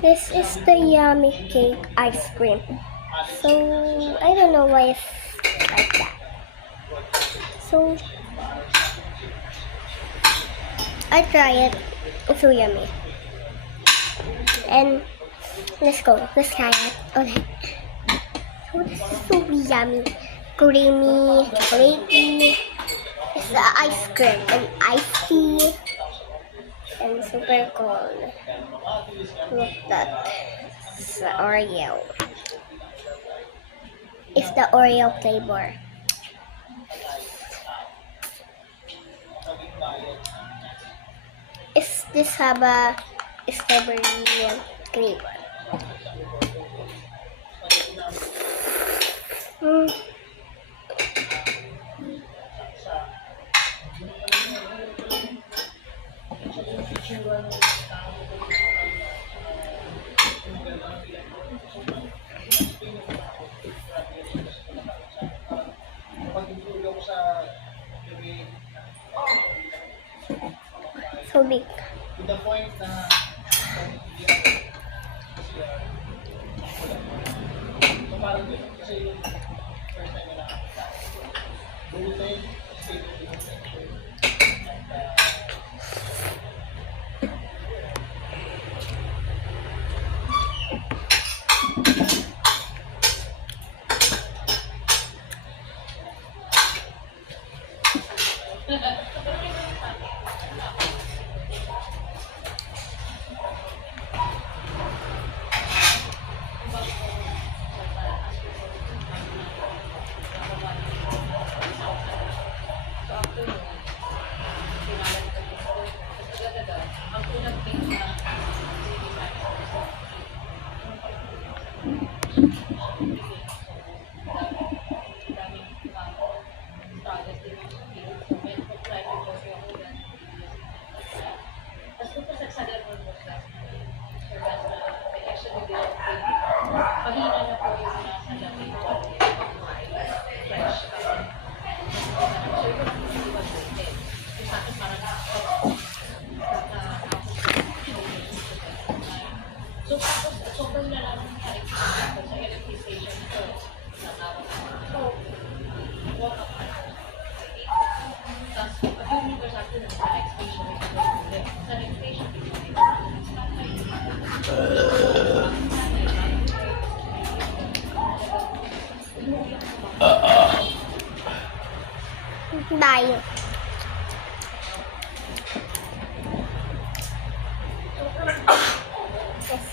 This is the yummy cake ice cream. So, I don't know why it's like that. So, I try it. It's so yummy. And, let's go. Let's try it. Okay. So, this is so yummy. Creamy, chocolatey. It's the ice cream and iced tea. And super cool. Look that. It's the Oreo. It's the Oreo flavor. Is this have a strawberry flavor? So big. To the point na so parang yun, kasi yung first time na bulletin, Bye.